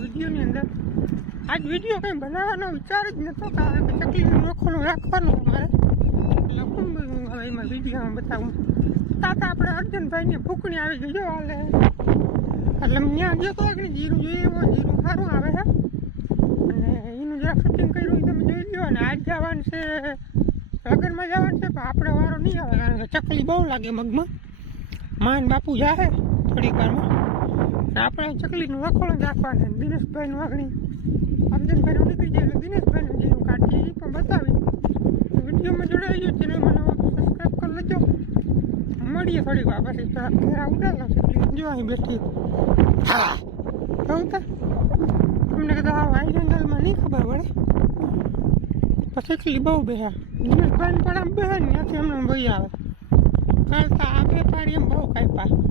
વિડીયોની અંદર. આજ વીડિયો કંઈ બનાવવાનો વિચાર જ નહોતો કે તકલીફ નોખોનું રાખવાનું અમારે. એટલે હું હવે એમાં વિડીયોમાં બતાવું. તાતા આપણે અર્જુનભાઈની ફૂકણી આવી ગઈ હાલે. એટલે ત્યાં ગયો તો આગળ જીરું જોઈએ એવો જીરું સારું આવે છે અને એનું જરાક શૂટિંગ કર્યું તમે જોઈ લો અને આજ જવાનું છે, લગ્નમાં જવાનું છે, પણ આપણે વારો નહીં આવે, કારણ કે ચકલી બહુ લાગે મગમાં. માન બાપુ જાહે થોડીક વારમાં. આપણે ચકલીનું જ રાખવાનું છે દિનેશભાઈનું આગળ અર્જુનભાઈનું નીકળી જાય એટલે દિનેશભાઈનું જીરું કાઢીએ એ પણ બતાવી વિડીયોમાં જોડાઈ ગયો ચેનલમાં નવો સબસ્ક્રાઈબ કરી લેજો. મળીએ થોડીક વાર પછી ઘેરા ઉડાડલો ચકલી જો અહીં બેઠી. કહું તા, તમને કદાચ આ વાઈ જંગલમાં નહીં ખબર પડે. પછી ચકલી બહુ બેહ્યા. દિનેશભાઈને પણ આમ બેહે ને ત્યાંથી અમને ભાઈ આવે. કરતા આ બે પાડી એમ બહુ કાપ્યા.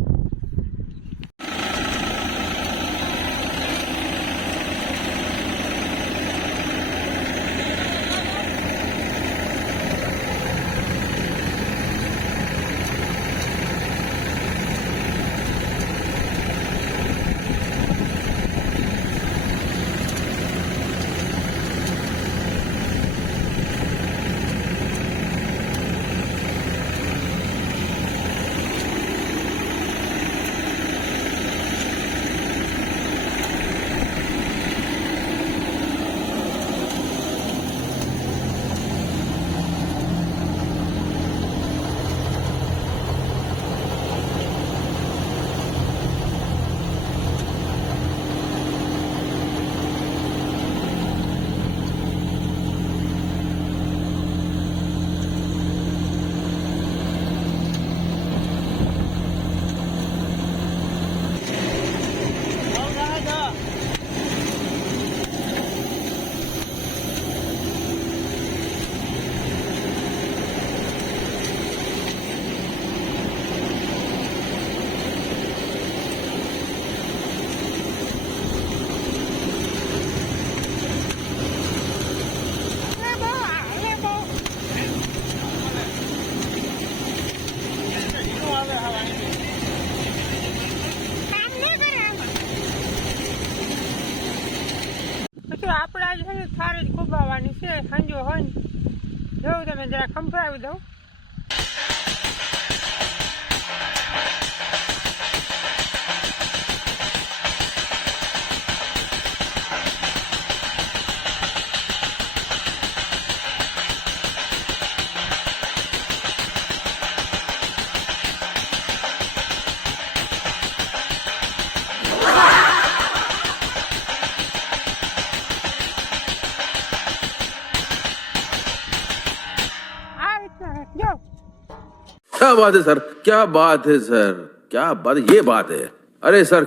પછી આપણે છે ને સારી જ ખુબાવાની છે, સાંજો હોય ને. જોઉં તમે જરા ખંભાવી દઉં. क्या बात है सर क्या बात है सर क्या बात ये बात है अरे सर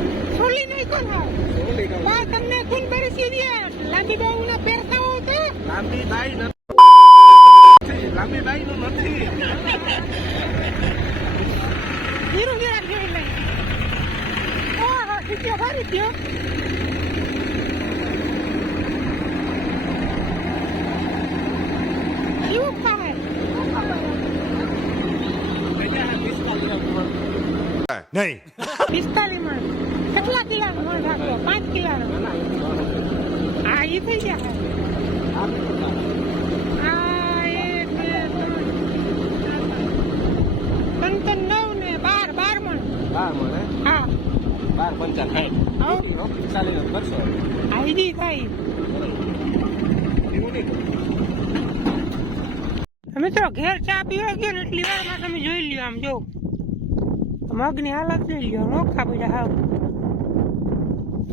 બા તમને ખૂન ભરી દે લાંબી બહુ ના પહેરતા હો તો. લાંબી બાઈ નથી. લાંબી બાઈ નું નથી. જીરું જરાક જોઈ લઈ ઓહો વીડિયો ભરી ખાવાય नहीं પિસ્તાલીસમાં. કેટલા કિલાનો મણ રાખો પાંચ કિલાનો હા એ થઈ ગયા? આ એક બે ત્રણ. ત્રણ ત્રણ નવ ને બાર બાર મણ. બાર હા? બાર પંચા સાઠ આવો ચાલી કરશો? આ ઈજી થાય. મિત્રો ઘેર ચા પીવા ગયો ને એટલી વારમાં તમે જોઈ લ્યો આમ જો. મગની હાલત જોઈ લ્યો નોખા બધા હાવ.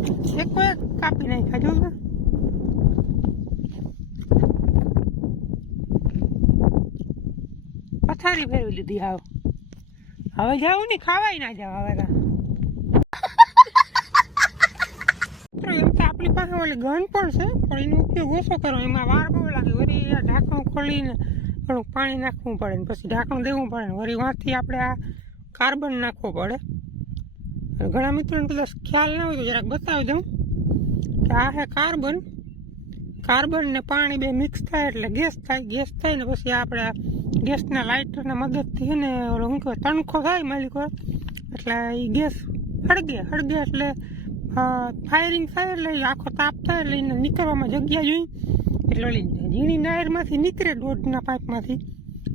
એક કાપી નાખ્યા જો પથારી ફેરવી લીધી હાવ હવે જાવ ને ખાવાય ના જાવ હવે. એમ આપણી પાસે ઓલી ગન પણ છે, પણ એનો ઉપયોગ ઓછો કરો એમાં વાર બહુ લાગે. વળી આ ઢાંકણું ખોલીને થોડુંક પાણી નાખવું પડે ને પછી ઢાંકણું દેવું પડે ને વળી વાંથી આપણે આ કાર્બન નાખવો પડે. ઘણા મિત્રોને કદાચ ખ્યાલ ના હોય તો જરાક બતાવી દઉં. કે આ છે કાર્બન. કાર્બન ને પાણી બે મિક્સ થાય એટલે ગેસ થાય. ગેસ થાય ને પછી આપણે ગેસના લાઇટરના મદદથી ને ઓલો શું કહેવાય, તણખો થાય માલિકો એટલે એ ગેસ હળગે. હળગે એટલે ફાયરિંગ થાય એટલે આખો તાપ થાય એટલે એને નીકળવામાં જગ્યા જોઈ. એટલે ઓલી ઝીણી નાયરમાંથી નીકળે દોઢના પાઇપમાંથી.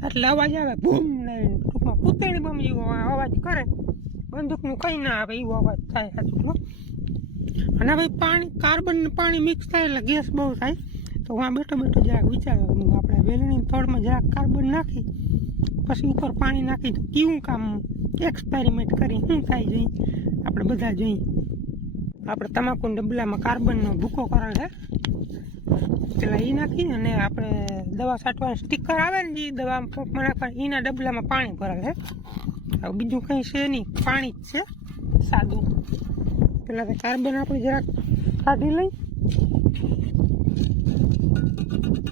એટલે અવાજ આવે બૂમ ને ટૂંકમાં કૂતેણી બમ જેવો અવાજ કરે. બંદૂકનું કંઈ ના આવે, એવો અવાજ થાય સાચું અને ભાઈ પાણી કાર્બન પાણી મિક્સ થાય એટલે ગેસ બહુ થાય. તો હું બેઠો બેઠો જરાક વિચારો આપણે વેલણી થોડમાં જરાક કાર્બન નાખી, પછી ઉપર પાણી નાખી, તો કેવું કામ એક્સપેરિમેન્ટ કરી, શું થાય જઈ આપણે બધા જોઈએ. આપણે તમાકુ ડબલામાં કાર્બનનો ભૂકો કરેલ છે. પેલા એ નાખી અને આપણે દવા છાંટવાની સ્ટીકર આવે ને જે દવા પંપમાં નાખવાની એના ડબલામાં પાણી ભરેલ છે. હવે બીજું કંઈ છે નહીં. પાણી જ છે. સાદું. પેલા તો કાર્બન આપણે જરાક કાઢી લઈ.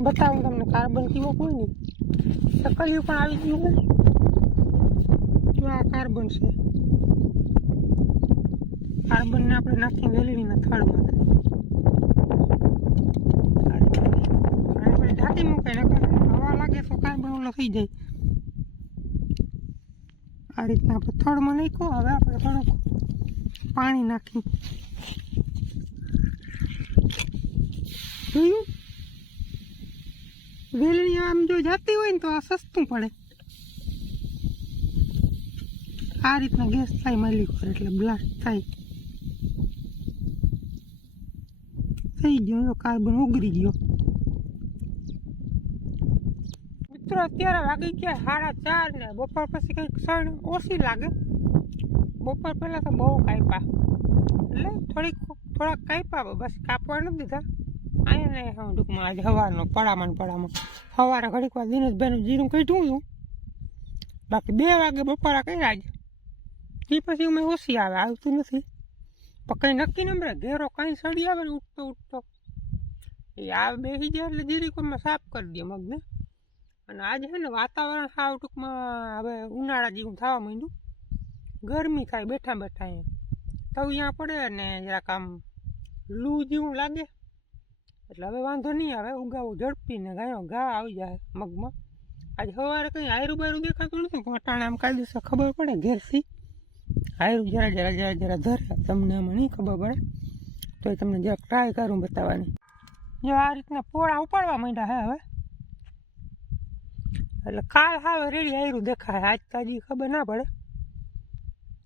બતાવું તમને કાર્બન કેવો કોઈ નહીં. સકલિયું પણ આવી ગયું ને જો આ કાર્બન છે. કાર્બનને આપણે નાખીને વેલણીના આપણે ઢાંકી મૂકાય ને હવા લાગે તો કાર્બન ઓલો થઈ જાય. આ રીતના આપણે થડમાં નાખ્યો. હવે આપણે થોડુંક પાણી નાખી. જોયું? વેલણી આમ જો જાતી હોય ને તો આ સસ્તું પડે. આ રીતના ગેસ થાય મળી કરે એટલે બ્લાસ્ટ થાય. થઈ ગયો. કાર્બન ઉગરી ગયો. મિત્રો, અત્યારે વાગી ગયા સાડા ચાર ને બપોર પછી કંઈક ક્ષણ ઓછી લાગે. બપોર પહેલાં તો બહુ કાપ્યા. એટલે થોડીક, થોડાક કાપ્યા બસ કાપવા નથી દીધા. અહીંયા નહીં હું ટૂંકમાં આજે સવારનો પડામાં પડામાં સવારે ઘડીક વાર દિનેશભાઈનું જીરું કાઢ્યું હતું. બાકી બે વાગે બપોરા કર્યા જ. એ પછી અમે ઓછી આવે, આવતું નથી. પણ કંઈ નક્કી ન ઘેરો કંઈ સડી આવે ને ઉઠતો ઉઠતો. એ આવે બેસી જાય એટલે જીરીકોમાં સાફ કરી દે મગને. અને આજે છે ને વાતાવરણ સાવ ટૂંકમાં હવે ઉનાળા જેવું થવા માંડ્યું. ગરમી થાય, બેઠા બેઠા અહીંયા. તો અહીંયા પડે ને જરાક આમ લૂ જેવું લાગે. એટલે હવે વાંધો નહીં આવે, ઉગાવું ઝડપીને ગાયો, ઘા આવી જાય મગમાં. આજે સવારે કંઈ આયરું બાયરું દેખાતું નથી અટાણે આમ કાયદેસર ખબર પડે ઘેરથી. આયરું જરા જરા જરા જરા ધરે, તમને આમાં નહીં ખબર પડે. તો એ તમને જરાક ટ્રાય કરું બતાવવાની. જો આ રીતના પોળા ઉપાડવા માંડ્યા હે હવે. એટલે કાલ હવે રેડી આયરું દેખાય. આજ તાજી ખબર ના પડે.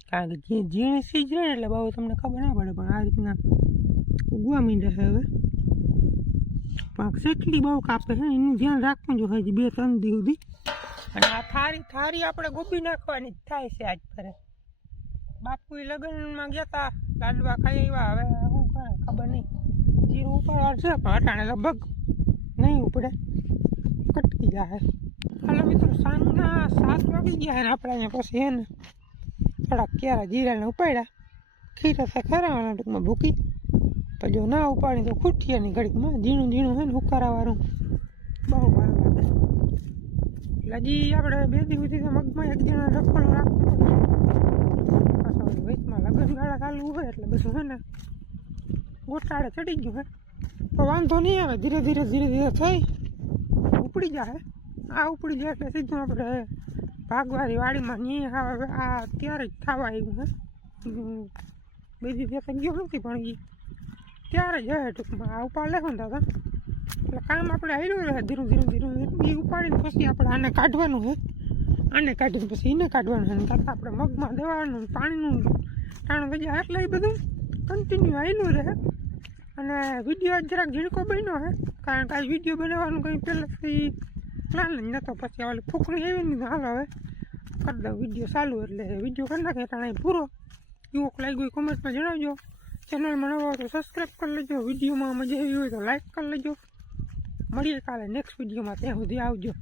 કારણ કે ઝીણી સીજ રહે એટલે બહુ તમને ખબર ના પડે. પણ આ રીતના ઉગવા માંડે હવે. પાક શેકડી બહુ કાપે છે એનું ધ્યાન રાખવું જો હજી બે ત્રણ દી સુધી. અને આ થારી થારી આપણે ગોપી નાખવાની જ થાય છે આજ ફરે. બાપુ લગ્નમાં ગયા હતા લાડવા ખાઈ આવ્યા. હવે શું કરે ખબર નહીં. જીરું ઉપાડવાનું છે, પણ અટાણે લગભગ નહીં ઉપડે. કટકી જાય હાલો મિત્રો, સાંજના સાત વાગી ગયા ને આપણે અહીંયા પછી એને થોડાક ક્યારા જીરાને ઉપાડ્યા. ખીરા છે ખરા ટૂંકમાં ભૂકી. પણ જો ના ઉપાડી તો ખૂટિયાની ઘડીકમાં ઝીણું ઝીણું હોય ને ઉકારાવાળું બહુ ભારે એટલે હજી આપણે બે દી સુધી મગમાં એક જણા રખોડું રાખવું પાછા ઓલી લગ્ન ગાળા ચાલુ હોય એટલે બધું છે ને ગોટાળે ચડી ગયું હે. તો વાંધો નહીં આવે, ધીરે ધીરે ધીરે ધીરે થઈ, ઉપડી જાય આ ઉપડી જાય એટલે સીધું આપણે ભાગવારી વાડીમાં નહીં હવે આ અત્યારે જ થવા આવ્યું હે. બીજી જગ્યાએ ગયો નથી પણ એ ત્યારે જ હે ટૂંકમાં. આ ઉપાડ લેવાનું દાદા. એટલે કામ આપણે આવ્યું રહે ધીરું ધીરું ધીરું ધીરું. એ ઉપાડીને પછી આપણે આને કાઢવાનું હે. આને કાઢીને પછી એને કાઢવાનું અને કાંતા આપણે મગમાં દેવાનું પાણીનું ટાણું થઈ જાય એટલે એ બધું. કન્ટિન્યુ આવેલું રહે. અને વીડિયો જરાક ઝીણકો બન્યો હે. કારણ કે આ વીડિયો બનાવવાનું કંઈ પહેલાંથી પ્લાન જ નહોતો પછી ઓલી ફૂકણી એવી નહીં હાલ હવે કરી દઉં. વીડિયો ચાલુ એટલે વીડિયો કરી નાખે તાણે પૂરો. યુવક લાગ્યો હોય કોમેન્ટમાં જણાવજો. ચેનલમાં નવો હોય તો સબસ્ક્રાઈબ કરી લેજો. વિડીયોમાં મજા આવી હોય તો લાઈક કરી લેજો. મળીએ કાલે નેક્સ્ટ વિડીયોમાં. ત્યાં સુધી આવજો.